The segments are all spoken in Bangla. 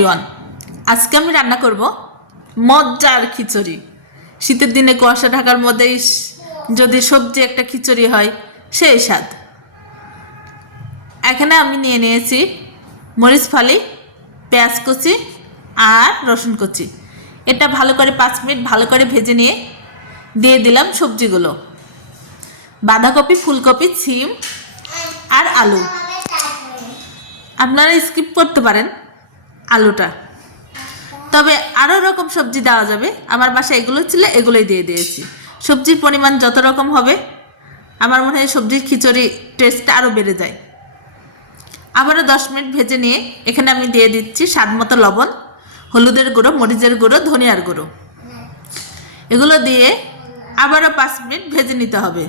এভরিওয়ান, আজকে আমি রান্না করব মজার খিচুড়ি। শীতের দিনে কুয়াশা ঢাকার মধ্যে যদি সবজি একটা খিচুড়ি হয় সেই স্বাদ। এখানে আমি নিয়ে নিয়েছি মরিচ ফালি, পেঁয়াজ কুচি আর রসুন কুচি। এটা ভালো করে 5 মিনিট ভালো করে ভেজে নিয়ে দিয়ে দিলাম সবজিগুলো, বাঁধাকপি, ফুলকপি, সিম আর আলু। আপনারা স্কিপ করতে পারেন আলুটা, তবে আরও রকম সবজি দেওয়া যাবে। আমার বাসায় এগুলো ছিল, এগুলোই দিয়ে দিয়েছি। সবজির পরিমাণ যত রকম হবে আমার মনে হয় সবজির খিচুড়ি টেস্টটা আরও বেড়ে যায়। আবারও 10 মিনিট ভেজে নিয়ে এখানে আমি দিয়ে দিচ্ছি স্বাদ মতো লবণ, হলুদের গুঁড়ো, মরিচের গুঁড়ো, ধনিয়ার গুঁড়ো। এগুলো দিয়ে আবারও 5 মিনিট ভেজে নিতে হবে।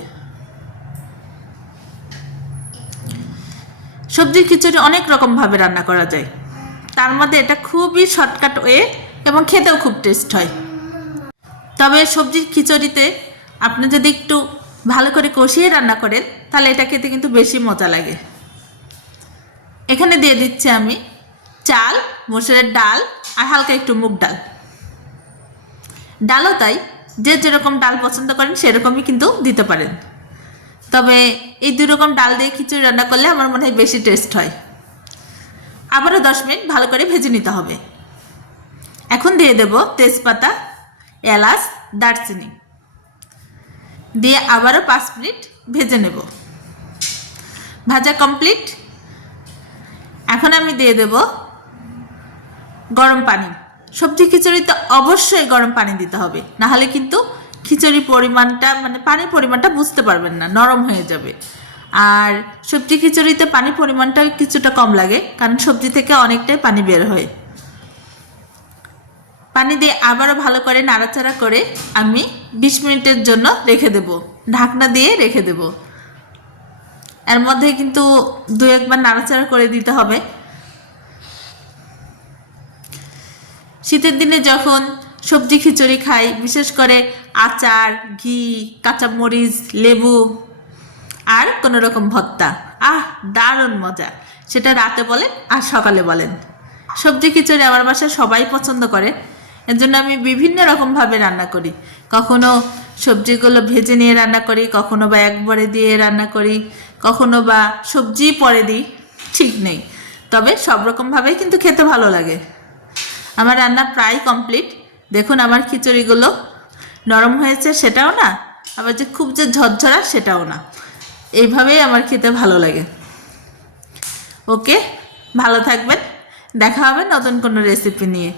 সবজির খিচুড়ি অনেক রকমভাবে রান্না করা যায়, তার মধ্যে এটা খুবই শর্টকাট ওয়ে এবং খেতেও খুব টেস্ট হয়। তবে সবজির খিচুড়িতে আপনি যদি একটু ভালো করে কষিয়ে রান্না করেন তাহলে এটা খেতে কিন্তু বেশি মজা লাগে। এখানে দিয়ে দিচ্ছি আমি চাল, মসুরের ডাল আর হালকা একটু মুগ ডাল। ডালও তাই, যে যেরকম ডাল পছন্দ করেন সেরকমই কিন্তু দিতে পারেন। তবে এই 2 রকম ডাল দিয়ে খিচুড়ি রান্না করলে আমার মনে হয় বেশি টেস্ট হয়। আবারও 10 মিনিট ভালো করে ভেজে নিতে হবে। এখন দিয়ে দেব তেজপাতা, এলাচ, দারচিনি দিয়ে আবারও 5 মিনিট ভেজে নেব। ভাজা কমপ্লিট। এখন আমি দিয়ে দেব গরম পানি। সবজি খিচুড়িতে অবশ্যই গরম পানি দিতে হবে, না হলে কিন্তু খিচুড়ির পরিমাণটা পানির পরিমাণটা বুঝতে পারবেন না, নরম হয়ে যাবে। আর সবজি খিচুড়িতে পানির পরিমাণটা কিছুটা কম লাগে, কারণ সবজি থেকে অনেকটাই পানি বের হয়। পানি দিয়ে আবারও ভালো করে নাড়াচাড়া করে আমি 20 মিনিটের জন্য রেখে দেব, ঢাকনা দিয়ে রেখে দেব। এর মধ্যে কিন্তু 2-1 বার নাড়াচাড়া করে দিতে হবে। শীতের দিনে যখন সবজি খিচুড়ি খাই, বিশেষ করে আচার, ঘি, কাঁচামরিচ, লেবু আর কোনো রকম ভর্তা, দারুণ মজা। সেটা রাতে বলেন আর সকালে বলেন। সবজি খিচুড়ি আমার বাসায় সবাই পছন্দ করে, এর জন্য আমি বিভিন্ন রকমভাবে রান্না করি। কখনো সবজিগুলো ভেজে নিয়ে রান্না করি, কখনো বা একবারে দিয়ে রান্না করি, কখনো বা সবজি পরে দিই, ঠিক নেই। তবে সব রকমভাবেই কিন্তু খেতে ভালো লাগে। আমার রান্না প্রায় কমপ্লিট। দেখুন আমার খিচুড়িগুলো নরম হয়েছে সেটাও না, আবার যে খুব যে ঝরঝরা সেটাও না। এইভাবেই আমার খেতে ভালো লাগে। ওকে, ভালো থাকবেন, দেখা হবে নতুন কোনো রেসিপি নিয়ে।